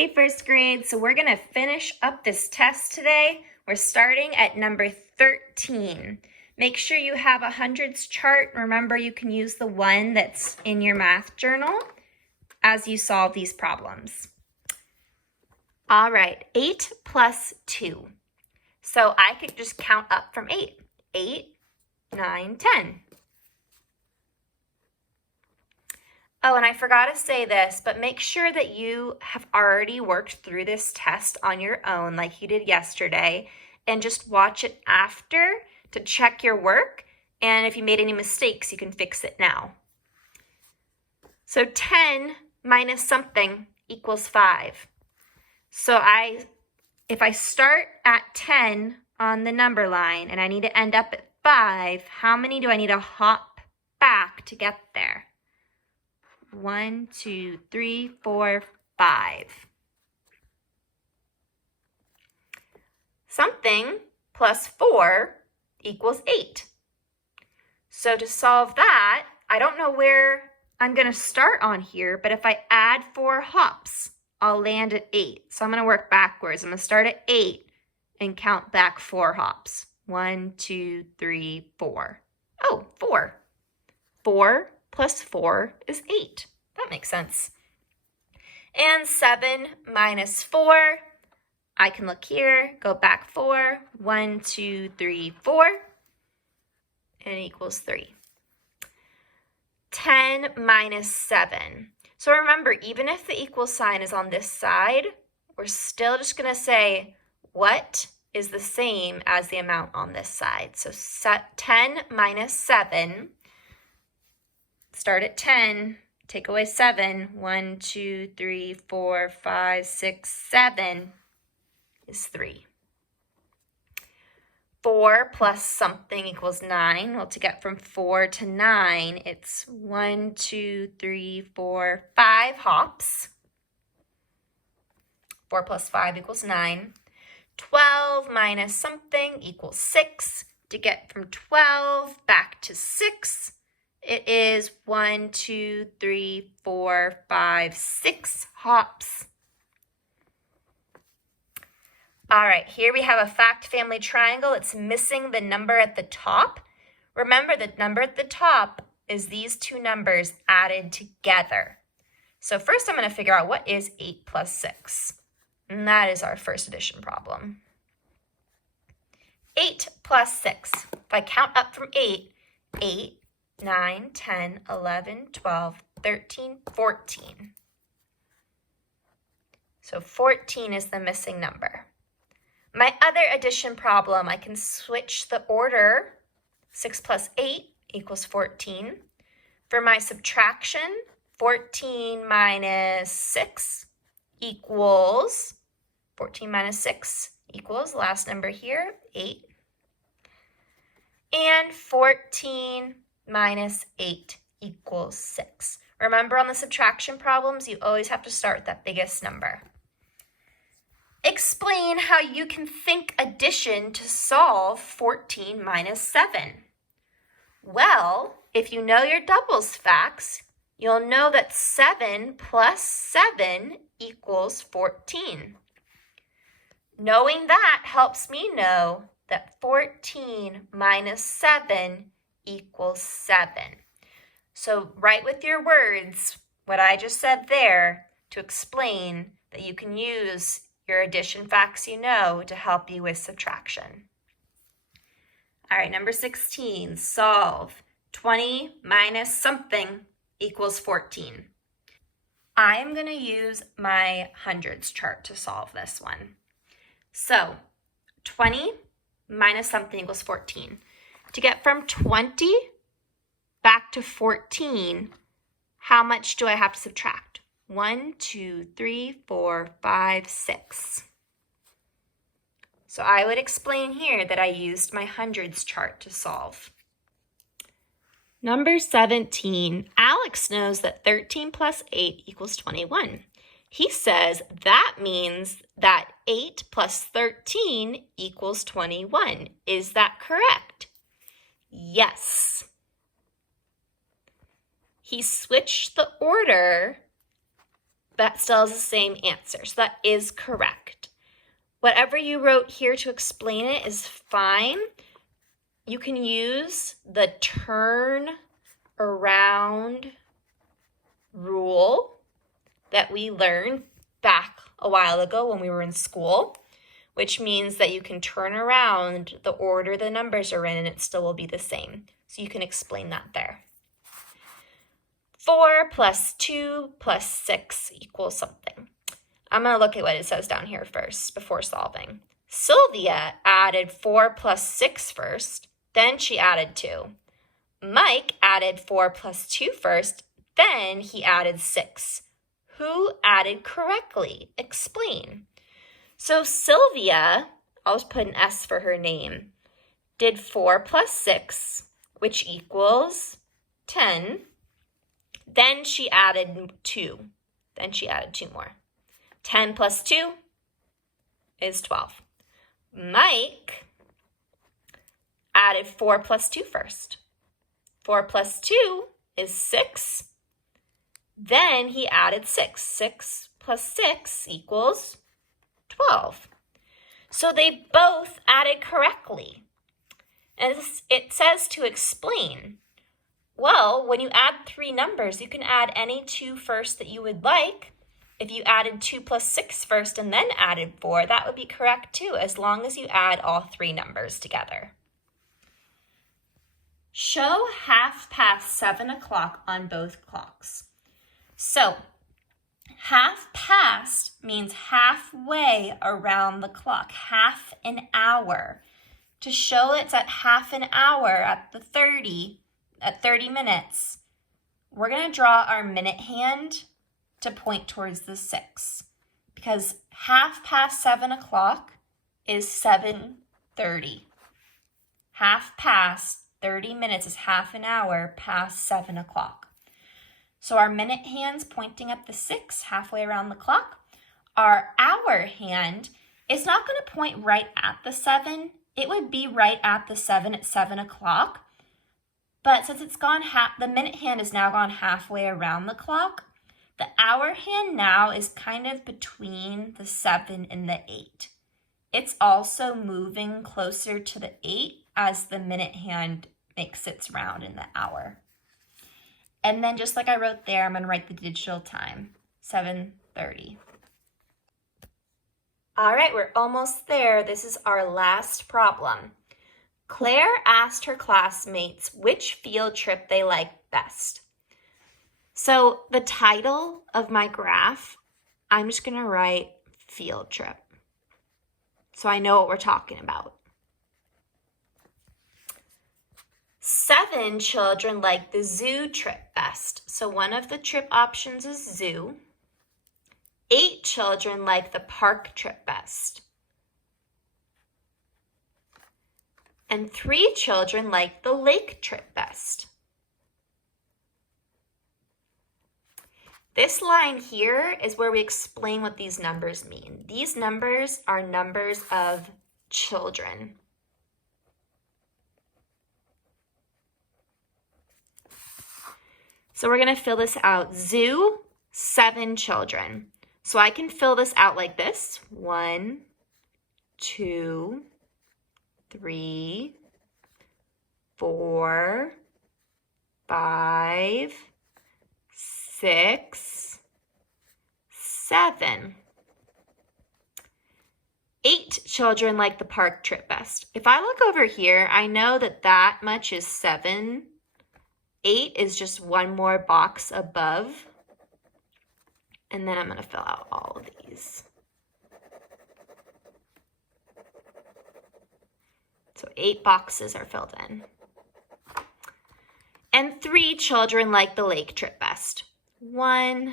Hey first grade, so we're gonna finish up this test today. We're starting at number 13. Make sure you have a hundreds chart. Remember, you can use the one that's in your math journal as you solve these problems. All right, 8 plus 2. So I could just count up from 8. 8, 9, 10. Oh, and I forgot to say this, but make sure that you have already worked through this test on your own like you did yesterday, and just watch it after to check your work, and if you made any mistakes, you can fix it now. So 10 minus something equals 5. So if I start at 10 on the number line and I need to end up at 5, how many do I need to hop back to get there? 1, 2, 3, 4, 5. Something plus 4 equals 8. So to solve that, I don't know where I'm going to start on here, but if I add 4 hops, I'll land at 8. So I'm going to work backwards. I'm going to start at 8 and count back 4 hops. 1, 2, 3, 4. Oh, 4. 4 plus 4 is 8. That makes sense. And 7 minus 4, I can look here, go back 4, 1, 2, 3, 4, and it equals 3. 10 minus 7. So remember, even if the equal sign is on this side, we're still just going to say what is the same as the amount on this side. So 10 minus 7, start at 10, take away 7, 1, 2, 3, 4, 5, 6, 7 is 3. 4 plus something equals 9. Well, to get from 4 to 9, it's 1, 2, 3, 4, 5 hops. 4 plus 5 equals 9. 12 minus something equals 6. To get from 12 back to 6, it is 1, 2, 3, 4, 5, 6 hops. All right, here we have a fact family triangle. It's missing the number at the top. Remember, the number at the top is these two numbers added together. So first I'm going to figure out what is 8 plus 6. And that is our first addition problem. 8 plus 6. If I count up from 8, 8, 9, 10, 11, 12, 13, 14. So 14 is the missing number. My other addition problem, I can switch the order. 6 plus 8 equals 14. For my subtraction, 14 minus 6 equals, 14 minus 6 equals, last number here, 8. And 14 minus 8 equals 6. Remember, on the subtraction problems, you always have to start with that biggest number. Explain how you can think addition to solve 14 minus 7. Well, if you know your doubles facts, you'll know that 7 plus 7 equals 14. Knowing that helps me know that 14 minus 7 equals 7. So write with your words what I just said there to explain that you can use your addition facts you know to help you with subtraction. All right, number 16, solve 20 minus something equals 14. I am going to use my hundreds chart to solve this one. So 20 minus something equals 14. To get from 20 back to 14, how much do I have to subtract? 1, 2, 3, 4, 5, 6. So I would explain here that I used my hundreds chart to solve. Number 17, Alex knows that 13 plus 8 equals 21. He says that means that 8 plus 13 equals 21. Is that correct? Yes. He switched the order that still is the same answer. So that is correct. Whatever you wrote here to explain it is fine. You can use the turn around rule that we learned back a while ago when we were in school, which means that you can turn around the order the numbers are in and it still will be the same. So you can explain that there. 4 plus 2 plus 6 equals something. I'm going to look at what it says down here first before solving. Sylvia added 4 plus 6 first, then she added 2. Mike added 4 plus 2 first, then he added 6. Who added correctly? Explain. So Sylvia, I'll just put an S for her name, did 4 plus 6, which equals 10. Then she added 2. Then she added 2 more. 10 plus 2 is 12. Mike added 4 plus 2 first. 4 plus 2 is 6. Then he added 6. 6 plus 6 equals 12. So they both added correctly. And it says to explain. Well, when you add 3 numbers, you can add any 2 first that you would like. If you added 2 plus 6 first and then added 4, that would be correct too, as long as you add all 3 numbers together. Show 7:30 on both clocks. So, 30 means halfway around the clock, half an hour. To show it's at half an hour at 30 minutes, we're going to draw our minute hand to point towards the 6, because 7:30 is 7:30. 30 minutes is half an hour past 7 o'clock. So our minute hand's pointing at the 6, halfway around the clock. Our hour hand is not going to point right at the 7. It would be right at the 7 at 7 o'clock. But since it's gone the minute hand is now gone halfway around the clock, the hour hand now is kind of between the 7 and the 8. It's also moving closer to the 8 as the minute hand makes its round in the hour. And then just like I wrote there, I'm going to write the digital time, 7:30. All right, we're almost there. This is our last problem. Claire asked her classmates which field trip they liked best. So the title of my graph, I'm just going to write field trip, so I know what we're talking about. 7 children like the zoo trip best. So one of the trip options is zoo. 8 children like the park trip best. And 3 children like the lake trip best. This line here is where we explain what these numbers mean. These numbers are numbers of children. So we're going to fill this out. Zoo, 7 children. So I can fill this out like this. 1, 2, 3, 4, 5, 6, 7. 8 children like the park trip best. If I look over here, I know that much is 7. 8 is just one more box above. And then I'm going to fill out all of these. So 8 boxes are filled in. And 3 children like the lake trip best. 1,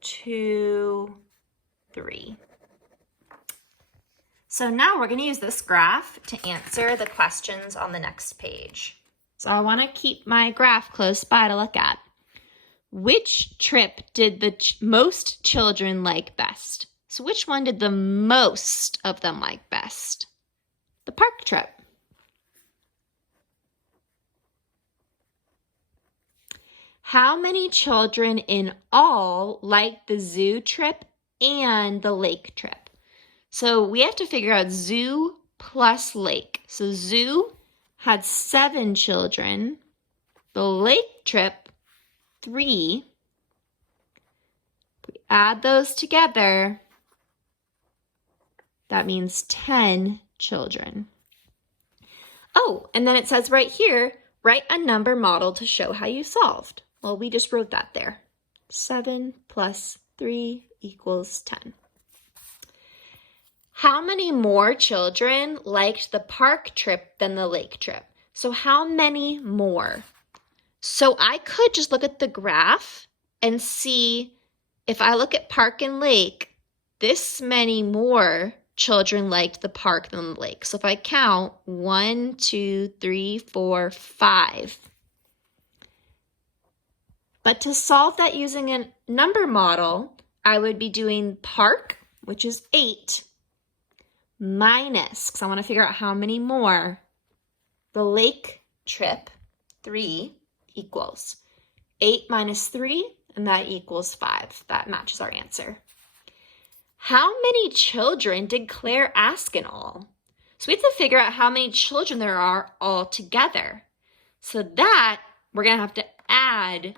2, 3. So now we're going to use this graph to answer the questions on the next page. So I want to keep my graph close by to look at. Which trip did the most children like best? So which one did the most of them like best? The park trip. How many children in all liked the zoo trip and the lake trip? So we have to figure out zoo plus lake. So zoo had 7 children. The lake trip, 3. If we add those together, that means 10 children. Oh, and then it says right here, write a number model to show how you solved. Well, we just wrote that there. 7 plus 3 equals 10. How many more children liked the park trip than the lake trip? So how many more? So I could just look at the graph and see if I look at park and lake, this many more children liked the park than the lake. So if I count 1, 2, 3, 4, 5. But to solve that using a number model, I would be doing park, which is 8, minus, because I want to figure out how many more, the lake trip, 3, equals 8 minus 3, and that equals 5. That matches our answer. How many children did Claire ask in all? So we have to figure out how many children there are all together. So that, we're going to have to add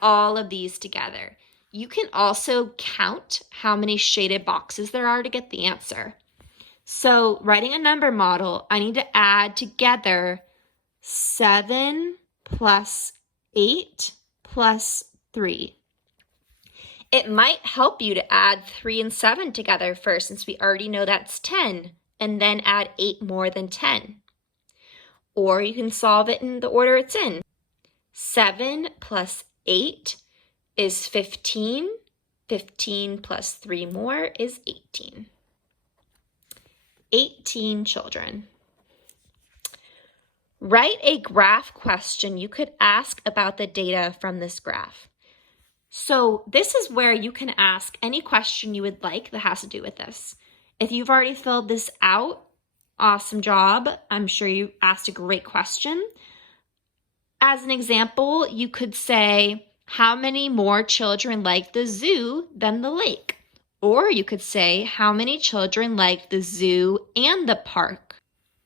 all of these together. You can also count how many shaded boxes there are to get the answer. So writing a number model, I need to add together 7 plus 8 plus 3. It might help you to add 3 and 7 together first, since we already know that's 10, and then add 8 more than 10. Or you can solve it in the order it's in. 7 plus 8 is 15. 15 plus 3 more is 18. 18 children. Write a graph question you could ask about the data from this graph. So this is where you can ask any question you would like that has to do with this. If you've already filled this out, awesome job. I'm sure you asked a great question. As an example, you could say, how many more children liked the zoo than the lake? Or you could say, how many children liked the zoo and the park?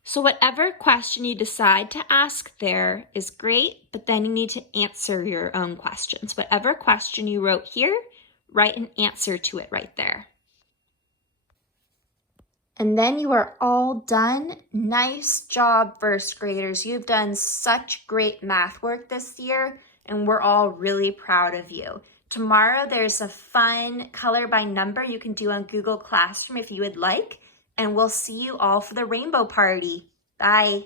So whatever question you decide to ask there is great, but then you need to answer your own questions. Whatever question you wrote here, write an answer to it right there. And then you are all done. Nice job, first graders. You've done such great math work this year, and we're all really proud of you. Tomorrow there's a fun color by number you can do on Google Classroom if you would like, and we'll see you all for the rainbow party. Bye.